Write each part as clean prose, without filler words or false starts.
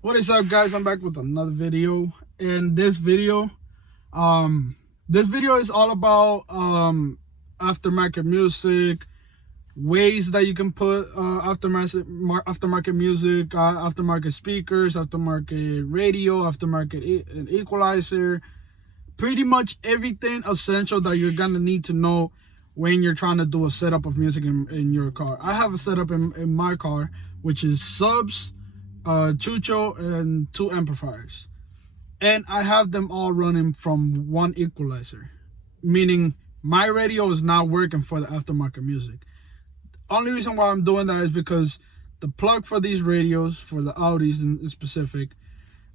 What is up, guys? I'm back with another video. And this video is all about aftermarket music, ways that you can put aftermarket music, aftermarket speakers, aftermarket radio, aftermarket an equalizer, pretty much everything essential that you're gonna need to know when you're trying to do a setup of music in your car. I have a setup in my car, which is subs, Chucho, and 2 amplifiers, and I have them all running from 1 equalizer, meaning my radio is not working for the aftermarket music. Only reason why I'm doing that is because the plug for these radios, for the Audis in specific,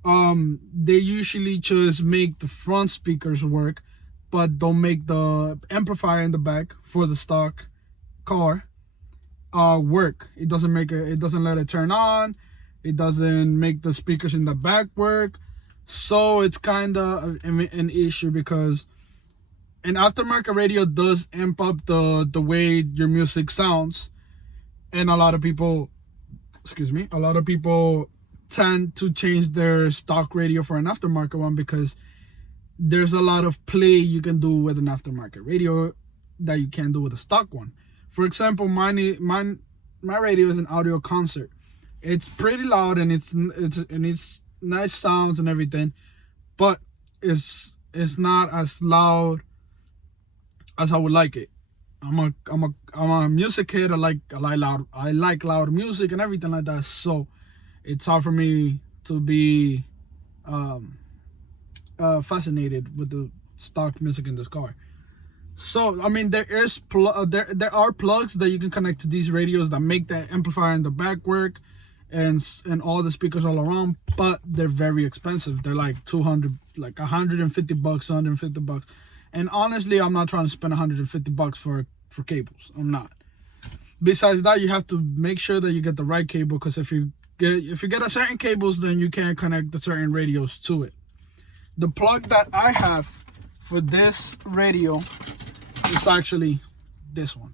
they usually just make the front speakers work, but don't make the amplifier in the back for the stock car work. It doesn't let it turn on. It doesn't make the speakers in the back work. So it's kind of an issue, because an aftermarket radio does amp up the way your music sounds, and a lot of people tend to change their stock radio for an aftermarket one, because there's a lot of play you can do with an aftermarket radio that you can't do with a stock one. For example, my radio is an audio concert. It's pretty loud, and it's nice sounds and everything, but it's not as loud as I would like it. I'm a music kid. I like loud music and everything like that. So it's hard for me to be fascinated with the stock music in this car. So I mean, there are plugs that you can connect to these radios that make the amplifier in the back work, and all the speakers all around, but they're very expensive. They're like $150, $150. And honestly, I'm not trying to spend $150 for cables. I'm not. Besides that, you have to make sure that you get the right cable, because if you get a certain cables, then you can't connect the certain radios to it. The plug that I have for this radio is actually this one.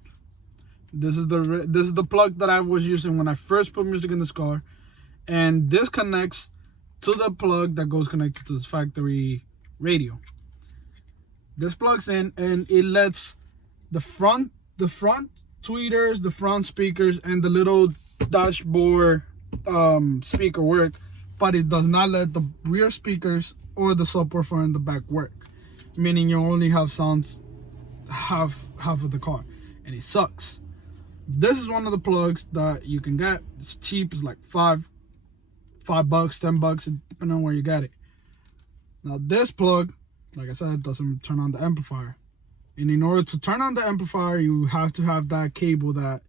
This is the plug that I was using when I first put music in this car, and this connects to the plug that goes connected to this factory radio. This plugs in, and it lets the front tweeters, the front speakers, and the little dashboard speaker work, but it does not let the rear speakers or the subwoofer in the back work, meaning you only have sounds half of the car, and it sucks. This is one of the plugs that you can get. It's cheap. It's like $5, $10, depending on where you get it. Now this plug, like I said, doesn't turn on the amplifier, and in order to turn on the amplifier, you have to have that cable that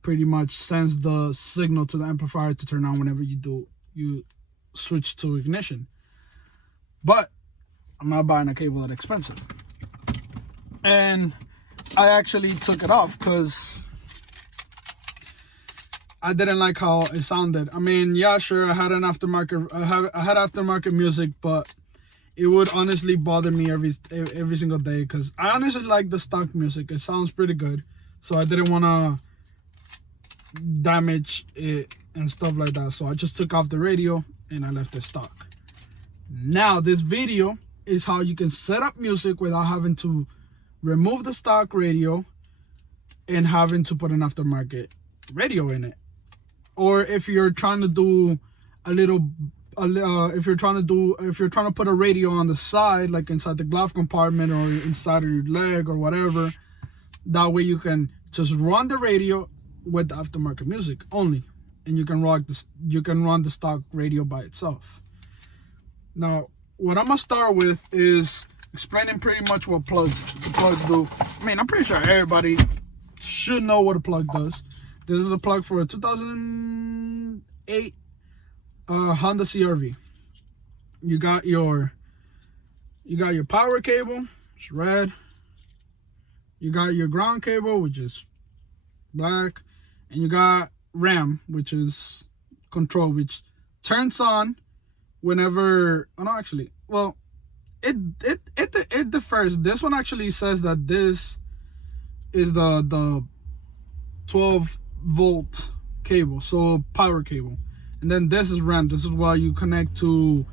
pretty much sends the signal to the amplifier to turn on whenever you switch to ignition. But I'm not buying a cable that expensive, and I actually took it off because I didn't like how it sounded. I mean, yeah, sure, I had aftermarket music, but it would honestly bother me every single day, because I honestly like the stock music. It sounds pretty good, so I didn't want to damage it and stuff like that. So I just took off the radio and I left it stock. Now this video is how you can set up music without having to remove the stock radio and having to put an aftermarket radio in it. Or if you're trying to do if you're trying to put a radio on the side, like inside the glove compartment or inside of your leg or whatever, that way you can just run the radio with the aftermarket music only, and you can run the stock radio by itself. Now, what I'm gonna start with is explaining pretty much what the plugs do. I mean, I'm pretty sure everybody should know what a plug does. This is a plug for a 2008 Honda CR-V. You got your power cable, it's red. You got your ground cable, which is black, and you got RAM, which is control, which turns on whenever. Oh no, actually, well, it differs. This one actually says that this is the 12-volt cable, so power cable. And then this is RAM. This is why you connect to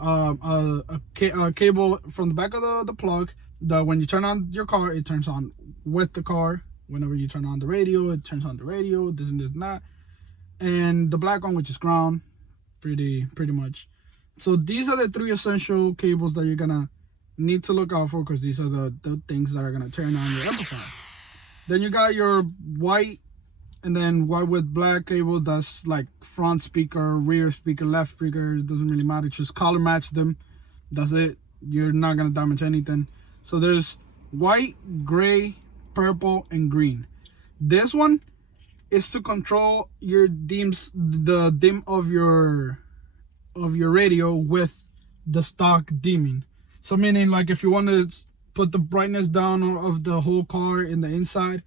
a cable from the back of the plug, that when you turn on your car, it turns on with the car. Whenever you turn on the radio, it turns on the radio, this and this and that. And the black one, which is ground, pretty much. So these are the three essential cables that you're gonna need to look out for, because these are the things that are gonna turn on your amplifier. Then you got your white, and then white with black cable, that's like front speaker, rear speaker, left speaker. It doesn't really matter, just color match them, that's it. You're not gonna damage anything. So there's white, gray, purple, and green. This one is to control your the dim of your radio with the stock dimming. So meaning, like, if you want to put the brightness down of the whole car in the inside,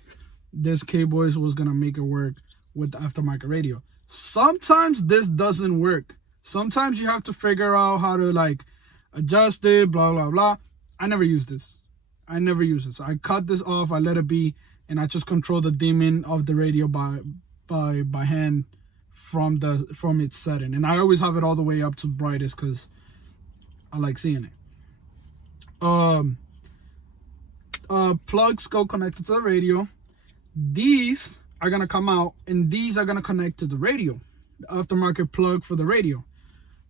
this cable is what's gonna make it work with the aftermarket radio. Sometimes this doesn't work. Sometimes you have to figure out how to like adjust it, blah blah blah. I never use this. I cut this off, I let it be, and I just control the dimming of the radio by hand from its setting. And I always have it all the way up to brightest because I like seeing it. Plugs go connected to the radio. These are gonna come out, and these are gonna connect to the radio, the aftermarket plug for the radio.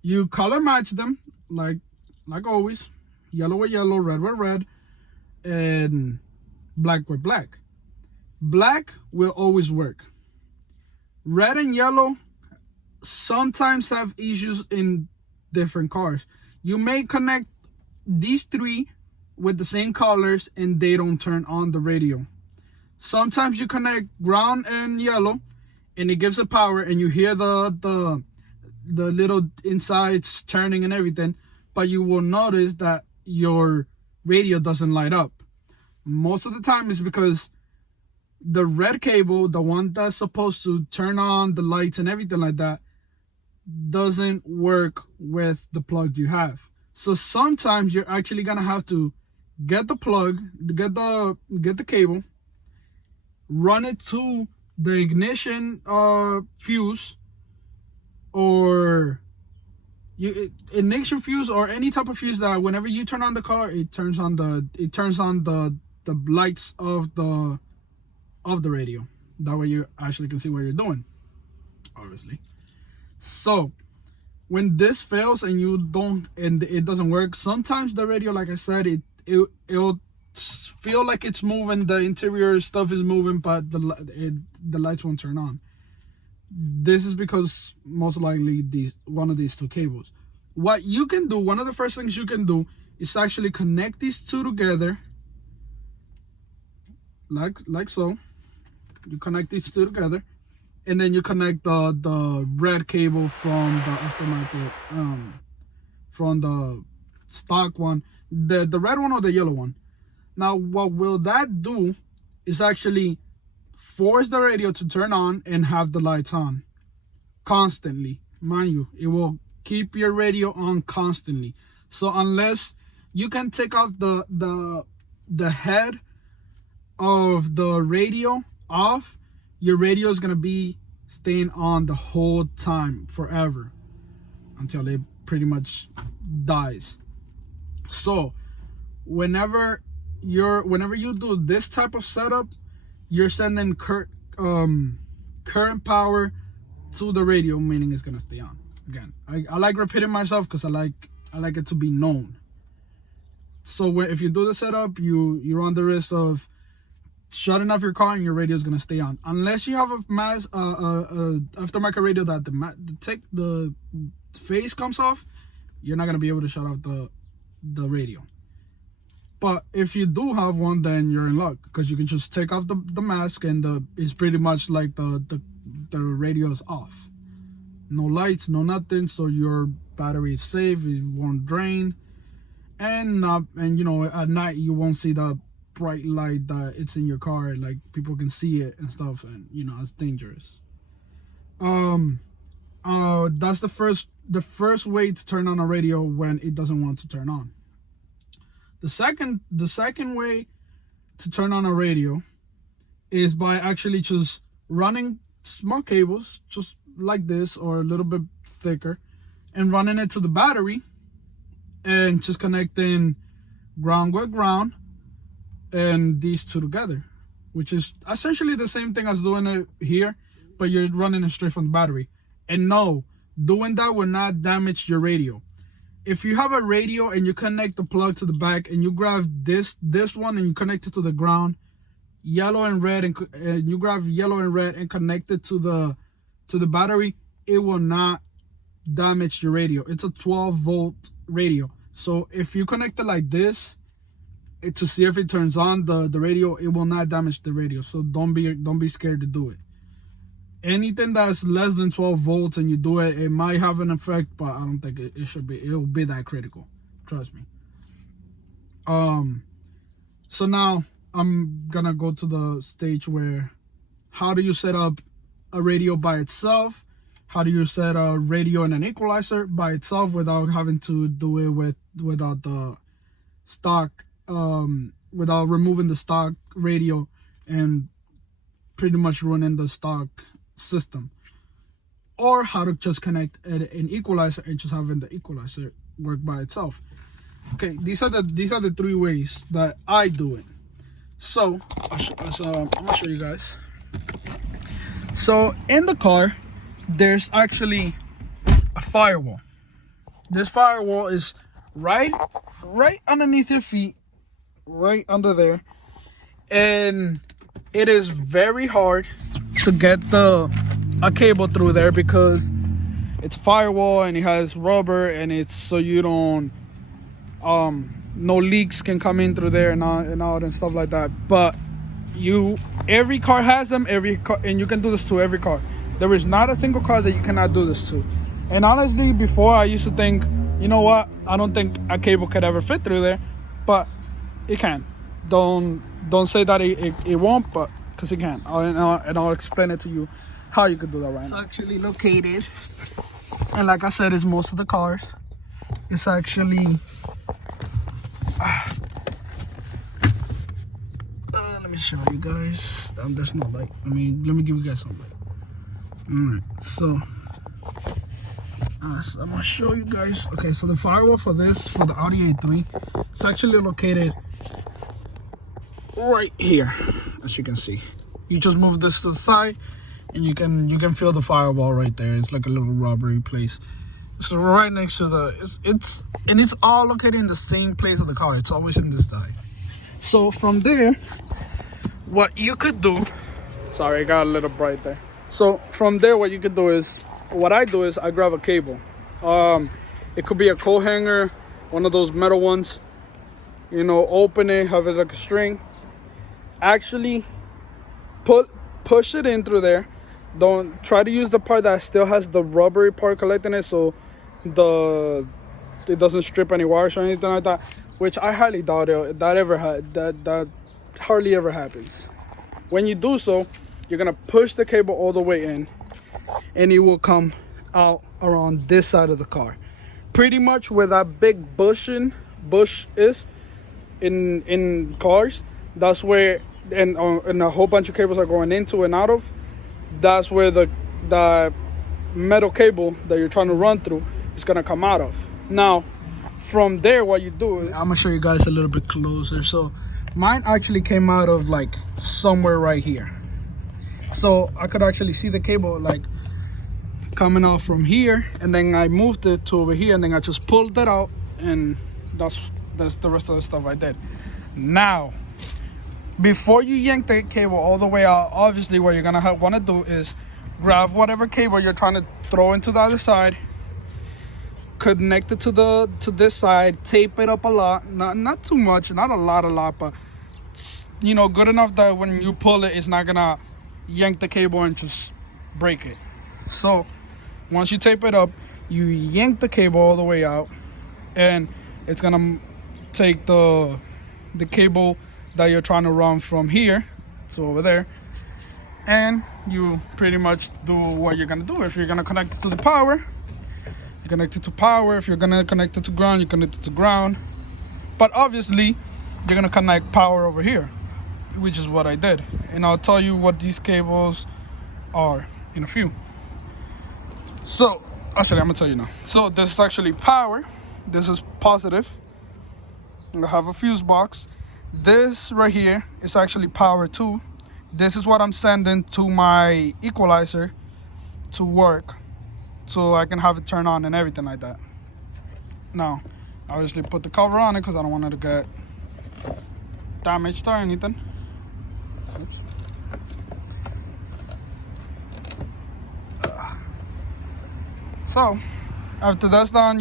You color match them like always, yellow with yellow, red with red, and black with black. Black will always work. Red and yellow sometimes have issues in different cars. You may connect these three with the same colors and they don't turn on the radio. Sometimes you connect ground and yellow and it gives it power, and you hear the little insides turning and everything, but you will notice that your radio doesn't light up. Most of the time it's because the red cable, the one that's supposed to turn on the lights and everything like that, doesn't work with the plug you have. So sometimes you're actually gonna have to get the plug, get the cable, run it to the ignition fuse, or ignition fuse, or any type of fuse that whenever you turn on the car, it turns on the lights of the radio. That way you actually can see what you're doing, obviously. So when this fails and it doesn't work, sometimes the radio, like I said, it'll feel like it's moving, the interior stuff is moving, but the lights won't turn on. This is because most likely one of these two cables. What you can do, one of the first things you can do, is actually connect these two together, like so. You connect these two together, and then you connect the red cable from the aftermarket, from the stock one, the red one or the yellow one. Now what will that do is actually force the radio to turn on and have the lights on constantly. Mind you, it will keep your radio on constantly. So unless you can take off the head of the radio off, your radio is gonna be staying on the whole time, forever, until it pretty much dies. So whenever you do this type of setup, you're sending current power to the radio, meaning it's gonna stay on. Again, I like repeating myself because I like it to be known. So if you do the setup, you're on the risk of shutting off your car and your radio is gonna stay on, unless you have a aftermarket radio that the phase comes off. You're not gonna be able to shut off the radio. But if you do have one, then you're in luck, because you can just take off the mask and it's pretty much like the radio is off. No lights, no nothing, so your battery is safe, it won't drain, and you know, at night you won't see the bright light that it's in your car, like people can see it and stuff, and you know, it's dangerous. That's the first way to turn on a radio when it doesn't want to turn on. The second way to turn on a radio is by actually just running small cables, just like this or a little bit thicker, and running it to the battery, and just connecting ground with ground and these two together, which is essentially the same thing as doing it here, but you're running it straight from the battery. And no, doing that will not damage your radio. If you have a radio and you connect the plug to the back and you grab this one and you connect it to the ground, yellow and red, and you grab yellow and red and connect it to the battery, it will not damage your radio. It's a 12-volt radio. So if you connect it like this, to see if it turns on the radio, it will not damage the radio. So don't be scared to do it. Anything that's less than 12 volts and you do it, it might have an effect, but I don't think it should be. It'll be that critical, trust me. So now I'm gonna go to the stage where, how do you set up a radio by itself? How do you set a radio and an equalizer by itself without having to do it without the stock, without removing the stock radio and pretty much ruining the stock system? Or how to just connect an equalizer and just having the equalizer work by itself. Okay, these are the three ways that I do it. So I'm gonna show you guys. So in the car, there's actually a firewall. This firewall is right underneath your feet, right under there, and it is very hard to get a cable through there because it's a firewall and it has rubber, and it's so you don't no leaks can come in through there and out and stuff like that. But every car has them, and you can do this to every car. There is not a single car that you cannot do this to. And honestly, before I used to think, you know what, I don't think a cable could ever fit through there, but it can. Don't say that it won't, but because it can. I'll explain it to you how you could do that right now. It's actually located, and like I said, it's most of the cars. It's actually let me show you guys. There's no light. Let me give you guys some light. Alright, so I'm gonna show you guys. Okay, so the firewall for the Audi A3, it's actually located right here, as you can see. You just move this to the side, and you can feel the firewall right there. It's like a little rubbery place. So right next to it's all located in the same place of the car. It's always in this side. So from there, what you could do, sorry, I got a little bright there. So from there, what you could do is, what I do is I grab a cable. It could be a coat hanger, one of those metal ones. You know, open it, have it like a string. Actually, push it in through there. Don't try to use the part that still has the rubbery part collecting it, so it doesn't strip any wires or anything like that. Which I highly doubt that hardly ever happens. When you do so, you're gonna push the cable all the way in, and it will come out around this side of the car, pretty much where that big bush is in cars. That's where, and a whole bunch of cables are going into and out of. That's where the metal cable that you're trying to run through is gonna come out of. Now, from there, what you do is, I'm gonna show you guys a little bit closer. So mine actually came out of like somewhere right here. So I could actually see the cable like coming out from here, and then I moved it to over here, and then I just pulled that out, and that's the rest of the stuff I did. Now, before you yank the cable all the way out, obviously what you're gonna want to do is grab whatever cable you're trying to throw into the other side, connect it to this side, tape it up a lot, not too much, not a lot, but you know, good enough that when you pull it, it's not gonna yank the cable and just break it. So once you tape it up, you yank the cable all the way out, and it's gonna take the cable that you're trying to run from here to over there, and you pretty much do what you're gonna do. If you're gonna connect it to the power, you connect it to power. If you're gonna connect it to ground, you connect it to ground. But obviously, you're gonna connect power over here. which is what I did. And I'll tell you what these cables are in a few. So, actually, I'm gonna tell you now. So, this is actually power. This is positive. I have a fuse box. This right here is actually power too. This is what I'm sending to my equalizer to work, so I can have it turn on and everything like that. Now, I obviously put the cover on it because I don't want it to get damaged or anything. Oops. So, after that's done,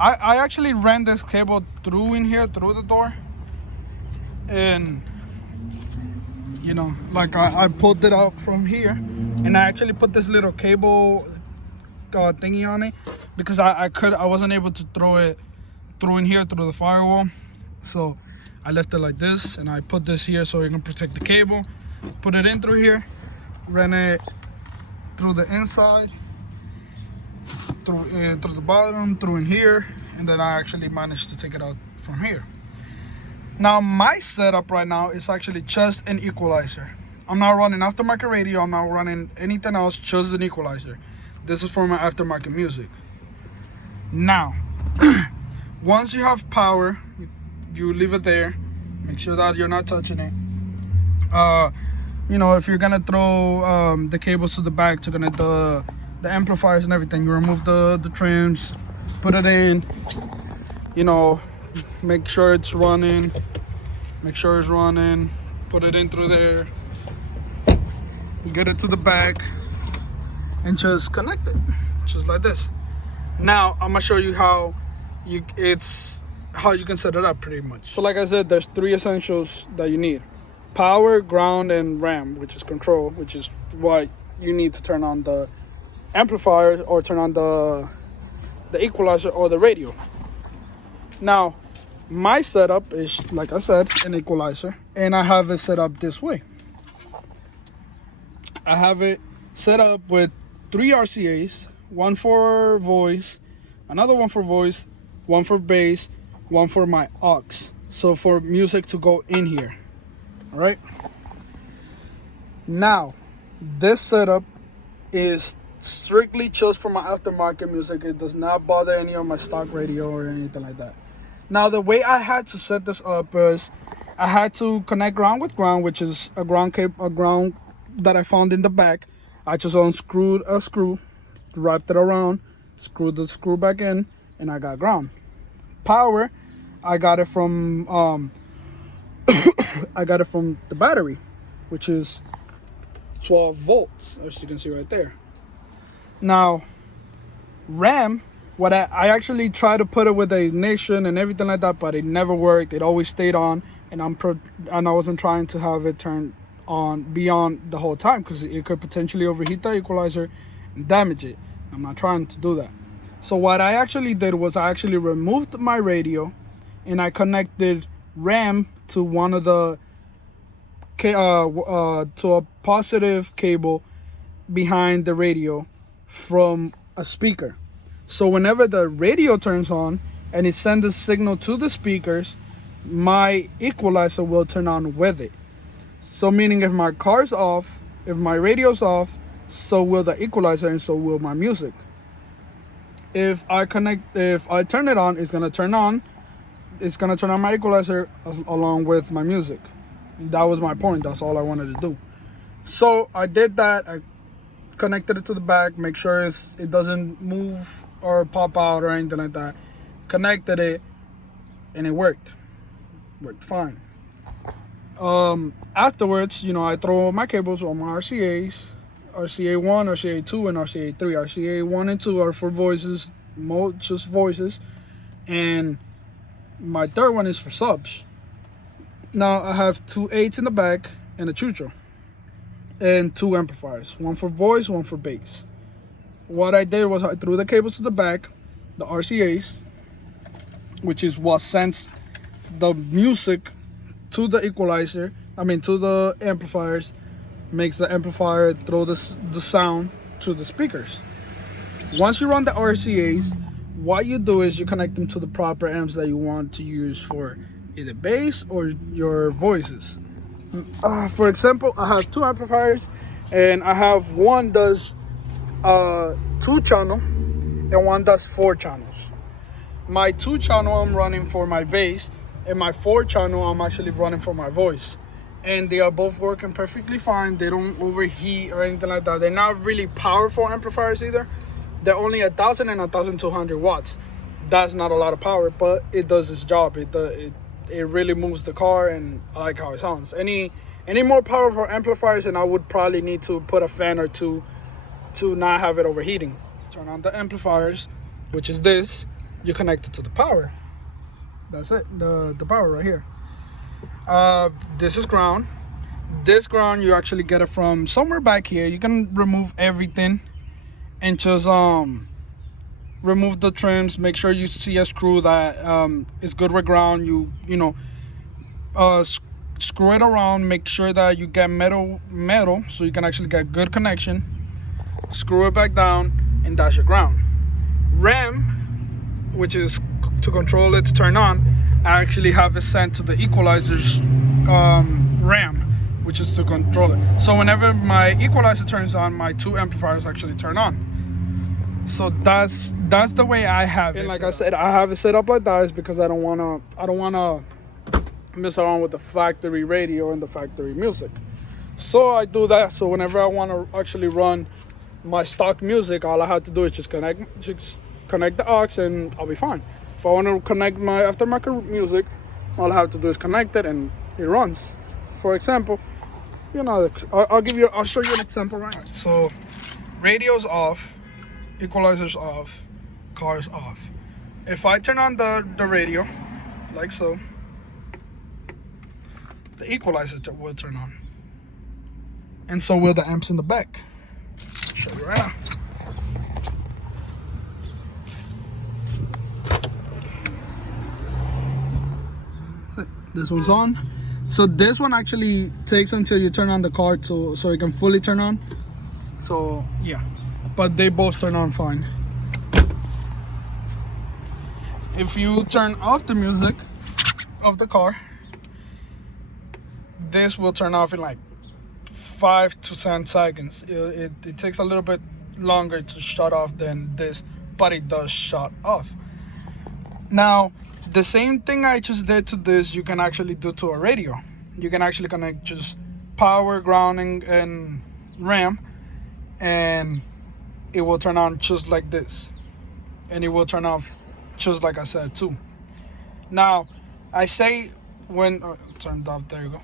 I actually ran this cable through in here, through the door. And, like I pulled it out from here. And I actually put this little cable thingy on it because I wasn't able to throw it through in here through the firewall. So I left it like this, and I put this here so it can protect the cable. Put it in through here, ran it through the inside, through the bottom, through in here, and then I actually managed to take it out from here. Now my setup right now is actually just an equalizer. I'm not running aftermarket radio, I'm not running anything else, just an equalizer. This is for my aftermarket music. Now, once you have power, you leave it there. Make sure that you're not touching it. If you're gonna throw the cables to the back to connect the amplifiers and everything, you remove the trims, put it in, make sure it's running, put it in through there, get it to the back, and just connect it, just like this. Now I'm gonna show you how you can set it up pretty much. So like I said, there's 3 essentials that you need: power, ground, and RAM, which is control, which is what you need to turn on the amplifier or turn on the equalizer or the radio. Now my setup is, like I said, an equalizer, and I have it set up this way. I have it set up with 3 RCAs, one for voice, another one for voice, one for bass, one for my aux, so for music to go in here. All right, now this setup is strictly just for my aftermarket music. It does not bother any of my stock radio or anything like that. Now the way I had to set this up is I had to connect ground with ground, which is a ground that I found in the back. I just unscrewed a screw, wrapped it around, screwed the screw back in, and I got ground. Power, I got it from the battery, which is 12 volts, as you can see right there. Now RAM, what I actually tried to put it with the ignition and everything like that, but it never worked. It always stayed on, and I wasn't trying to have it turn on beyond the whole time because it could potentially overheat the equalizer and damage it. I'm not trying to do that. So what I actually did was I actually removed my radio, and I connected RAM to one of the to a positive cable behind the radio from a speaker. So whenever the radio turns on and it sends a signal to the speakers, my equalizer will turn on with it. So meaning if my car's off, if my radio's off, so will the equalizer and so will my music. If I turn it on, it's gonna turn on. It's gonna turn on my equalizer along with my music. That was my point. That's all I wanted to do. So I did that. I connected it to the back, make sure it doesn't move or pop out or anything like that. Connected it, and it worked fine. Afterwards, I throw my cables on my RCAs, RCA 1, RCA 2, and RCA 3. RCA 1 and 2 are for voices, just voices, and my third one is for subs. Now I have 2 8s in the back and a chucho, and 2 amplifiers, one for voice, one for bass. What I did was I threw the cables to the back, the RCAs, which is what sends the music to the equalizer, to the amplifiers, makes the amplifier throw the sound to the speakers. Once you run the RCAs, what you do is you connect them to the proper amps that you want to use for either bass or your voices. For example, I have two amplifiers, and I have one does 2 channel and one does 4 channels. My 2 channel I'm running for my bass, and my 4 channel I'm actually running for my voice. And they are both working perfectly fine. They don't overheat or anything like that. They're not really powerful amplifiers either. They're only 1,000 and 1,200 watts. That's not a lot of power, but it does its job. It really moves the car, and I like how it sounds. Any more powerful amplifiers, and I would probably need to put a fan or two to not have it overheating. Turn on the amplifiers, which is this. You connect it to the power. That's it. The power right here. This is ground. This ground, you actually get it from somewhere back here. You can remove everything and just remove the trims. Make sure you see a screw that is good with ground. You know, screw it around. Make sure that you get metal so you can actually get good connection. Screw it back down, and that's your ground. RAM, which is to control it to turn on, I actually have it sent to the equalizer's RAM, which is to control it. So whenever my equalizer turns on, my 2 amplifiers actually turn on. So that's the way I have it. And like I said, I have it set up like that is because I don't wanna mess around with the factory radio and the factory music. So I do that. So whenever I want to actually run my stock music, all I have to do is just connect the aux, and I'll be fine. If I want to connect my aftermarket music, all I have to do is connect it, and it runs. For example, I'll show you an example right now. So radio's off, equalizer's off, car's off. If I turn on the radio, like so, the equalizer will turn on, and so will the amps in the back. I'll show you right now. This one's on. So this one actually takes until you turn on the car so it can fully turn on. So yeah, but they both turn on fine. If you turn off the music of the car, this will turn off in like 5 to 10 seconds. It takes a little bit longer to shut off than this, but it does shut off. Now, the same thing I just did to this, you can actually do to a radio. You can actually connect just power, grounding, and RAM, and it will turn on just like this. And it will turn off just like I said too. Now, I say when turned off, there you go.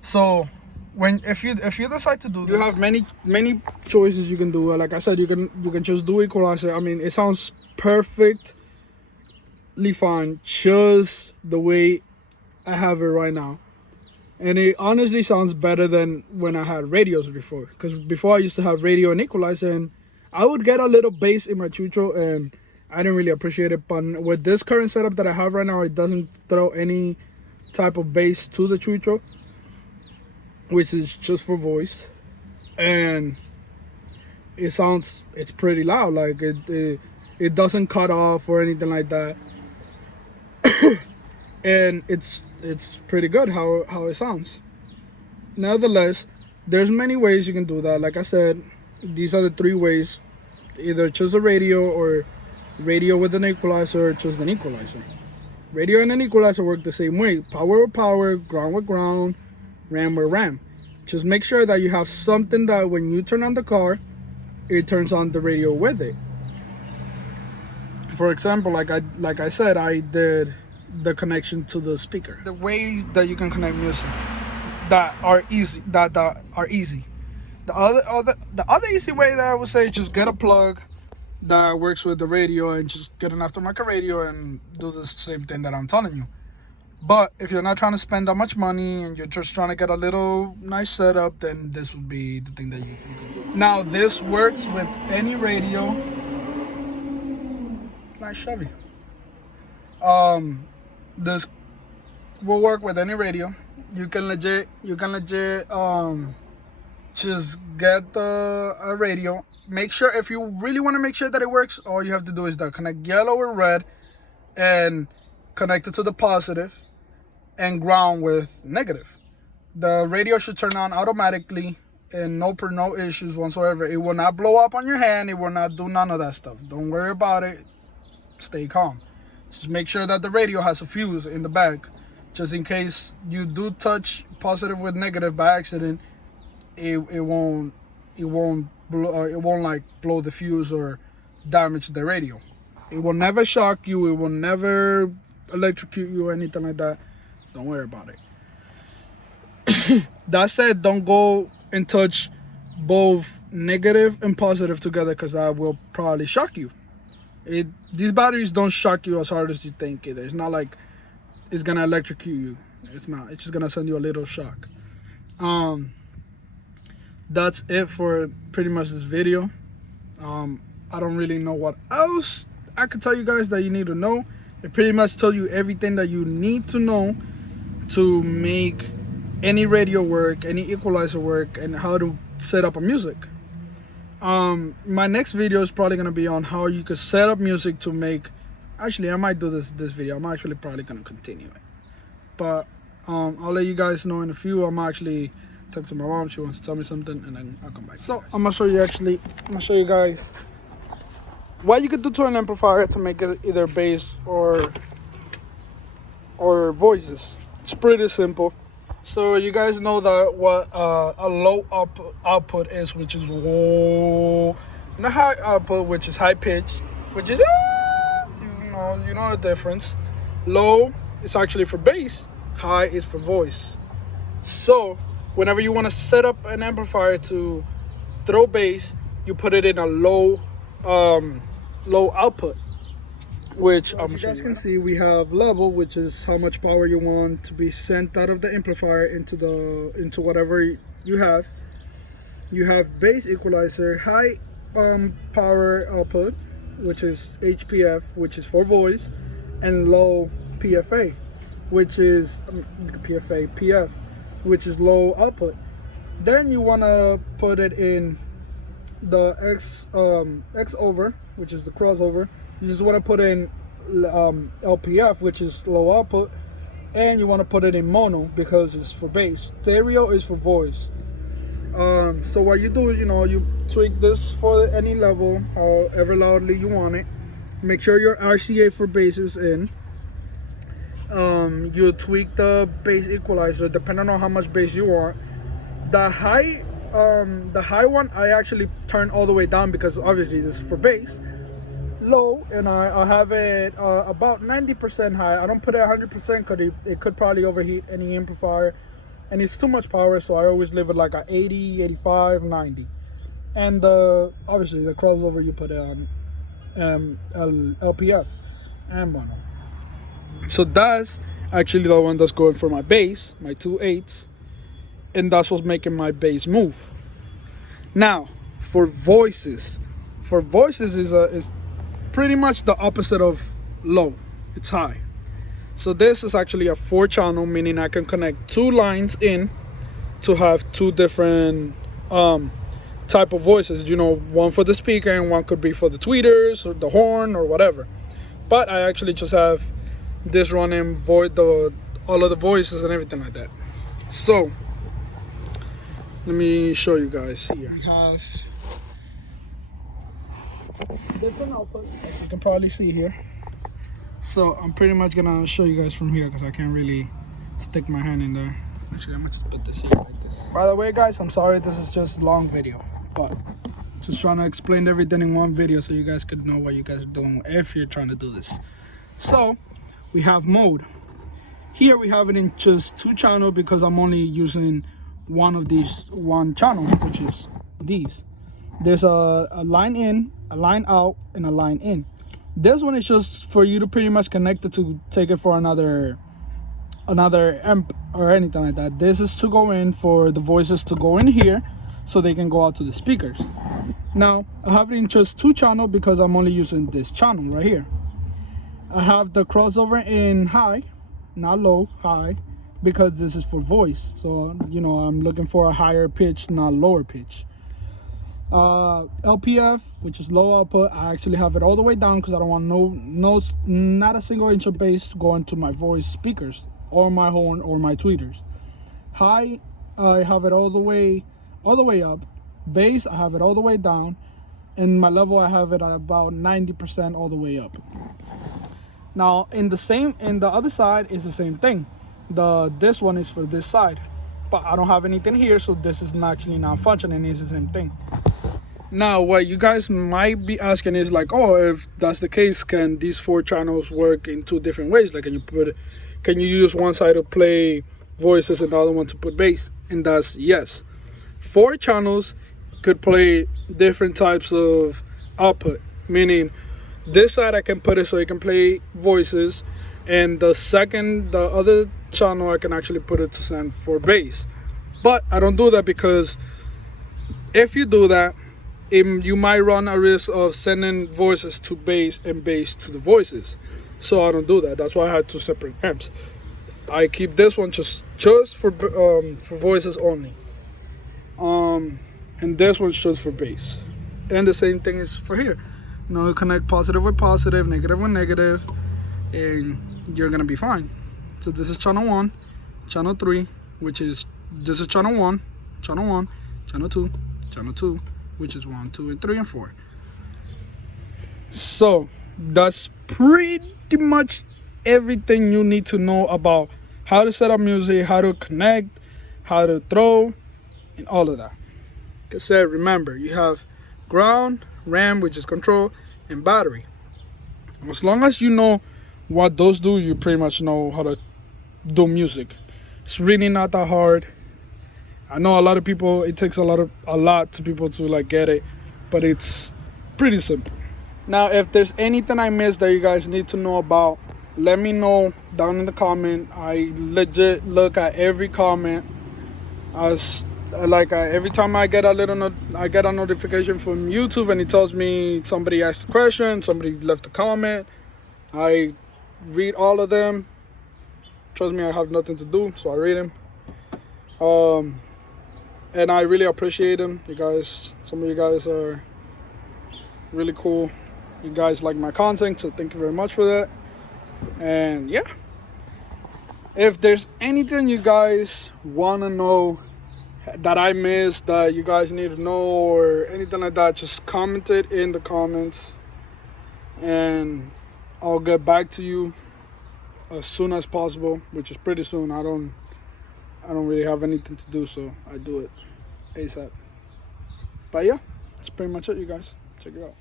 So if you decide to do this, you have many choices you can do. Like I said, you can just do equalizer. I mean, it sounds perfectly fine just the way I have it right now, and it honestly sounds better than when I had radios before. Because before I used to have radio and equalizer, and I would get a little bass in my chucho, and I didn't really appreciate it. But with this current setup that I have right now, it doesn't throw any type of bass to the chucho, which is just for voice, and it's pretty loud. Like it doesn't cut off or anything like that. And it's pretty good how it sounds. Nevertheless, there's many ways you can do that. Like I said, these are the 3 ways: either choose a radio, or radio with an equalizer, or choose an equalizer. Radio and an equalizer work the same way: power with power, ground with ground, RAM with RAM. Just make sure that you have something that when you turn on the car, it turns on the radio with it. For example, like I said, I did the connection to the speaker. The ways that you can connect music that are easy. The other easy way that I would say is just get a plug that works with the radio, and just get an aftermarket radio and do the same thing that I'm telling you. But if you're not trying to spend that much money and you're just trying to get a little nice setup, then this would be the thing that you can do. Now, this works with any radio. Nice Chevy. This will work with any radio. You can legit just get a radio. Make sure, if you really want to make sure that it works, all you have to do is connect yellow or red, and connect it to the positive, and ground with negative. The radio should turn on automatically and no issues whatsoever. It will not blow up on your hand. It will not do none of that stuff. Don't worry about it. Stay calm. Just make sure that the radio has a fuse in the back, just in case you do touch positive with negative by accident. It won't like blow the fuse or damage the radio. It will never shock you. It will never electrocute you or anything like that. Don't worry about it. That said, don't go and touch both negative and positive together, because that will probably shock you. These batteries don't shock you as hard as you think either. It's not like it's gonna electrocute you. It's not. It's just gonna send you a little shock. That's it for pretty much this video. I don't really know what else I could tell you guys that you need to know. It pretty much told you everything that you need to know to make any radio work, any equalizer work, and how to set up a music. My next video is probably gonna be on how you could set up music to make. Actually, I might do this video. I'm actually probably gonna continue it, but I'll let you guys know in a few. I'm actually talk to my mom. She wants to tell me something, and then I'll come back. So I'm gonna show you guys what you could do to an amplifier to make it either bass or voices. It's pretty simple. So you guys know that what a low output is, which is low, and a high output, which is high pitch, which is you know the difference. Low is actually for bass, high is for voice. So whenever you want to set up an amplifier to throw bass, you put it in a low output, which as you guys can see, we have level, which is how much power you want to be sent out of the amplifier into whatever you have. You have bass equalizer, high power output, which is HPF, which is for voice, and low PFA, which is PF, which is low output. Then you want to put it in the X over, which is the crossover. You just want to put in LPF, which is low output, and you want to put it in mono because it's for bass. Stereo is for voice. So what you do is, you tweak this for any level, however loudly you want it. Make sure your RCA for bass is in. You tweak the bass equalizer depending on how much bass you want. The high one I actually turn all the way down because obviously this is for bass. Low, and I have it about 90% high. I don't put it 100% because it could probably overheat any amplifier, and it's too much power, so I always leave it like a 80, 85, 90. And obviously the crossover, you put it on LPF and mono. So that's actually the one that's going for my bass, my 2/8, and that's what's making my bass move. Now for voices is pretty much the opposite of low. It's high. So this is actually a 4-channel, meaning I can connect 2 lines in to have 2 different type of voices. One for the speaker and one could be for the tweeters or the horn or whatever. But I actually just have this running all of the voices and everything like that. So let me show you guys here. It has different output, as you can probably see here. So I'm pretty much gonna show you guys from here because I can't really stick my hand in there. Actually, I'm gonna just put this here like this. By the way, guys, I'm sorry this is just a long video, but just trying to explain everything in one video so you guys could know what you guys are doing if you're trying to do this. So we have mode. Here we have it in just 2 channels because I'm only using one of these 1 channel, which is these. There's a line in, a line out, and a line in. This one is just for you to pretty much connect it to take it for another amp or anything like that. This is to go in for the voices to go in here so they can go out to the speakers. Now I have it in just 2 channel because I'm only using this channel right here. I have the crossover in high, not low, high, because this is for voice. So I'm looking for a higher pitch, not lower pitch. LPF, which is low output, I actually have it all the way down because I don't want not a single inch of bass going to my voice speakers or my horn or my tweeters. High, I have it all the way up. Bass, I have it all the way down. And my level, I have it at about 90% all the way up. Now in the other side is the same thing. This one is for this side, but I don't have anything here, so this is actually not functioning. It's the same thing. Now what you guys might be asking is like, oh, if that's the case, can these 4 channels work in 2 different ways? Like, can you use one side to play voices and the other one to put bass? And that's yes. 4 channels could play different types of output, meaning this side I can put it so it can play voices, and the other channel I can actually put it to send for bass. But I don't do that because if you do that, you might run a risk of sending voices to bass and bass to the voices. So I don't do that. That's why I had 2 separate amps. I keep this one just for voices only, and this one's just for bass. And the same thing is for here. You know, connect positive with positive, negative with negative, and you're gonna be fine. So this is channel 1, channel 3, this is channel 1, channel 2, channel 2, which is 1, 2, and 3, and 4. So that's pretty much everything you need to know about how to set up music, how to connect, how to throw, and all of that. Like I said, remember, you have ground, RAM, which is control, and battery. As long as you know what those do, you pretty much know how to do music. It's really not that hard. I know a lot of people, it takes a lot to people to like get it, but it's pretty simple. Now, if there's anything I missed that you guys need to know about, let me know down in the comment. I legit look at every comment. Every time I get a notification from YouTube and it tells me somebody asked a question, somebody left a comment, I read all of them. Trust me, I have nothing to do, so I read them. And I really appreciate them. You guys, some of you guys are really cool. You guys like my content, so thank you very much for that. And yeah, if there's anything you guys want to know that I missed, that you guys need to know, or anything like that, just comment it in the comments and I'll get back to you as soon as possible, which is pretty soon. I don't really have anything to do, so I do it ASAP. But yeah, that's pretty much it, you guys. Check it out.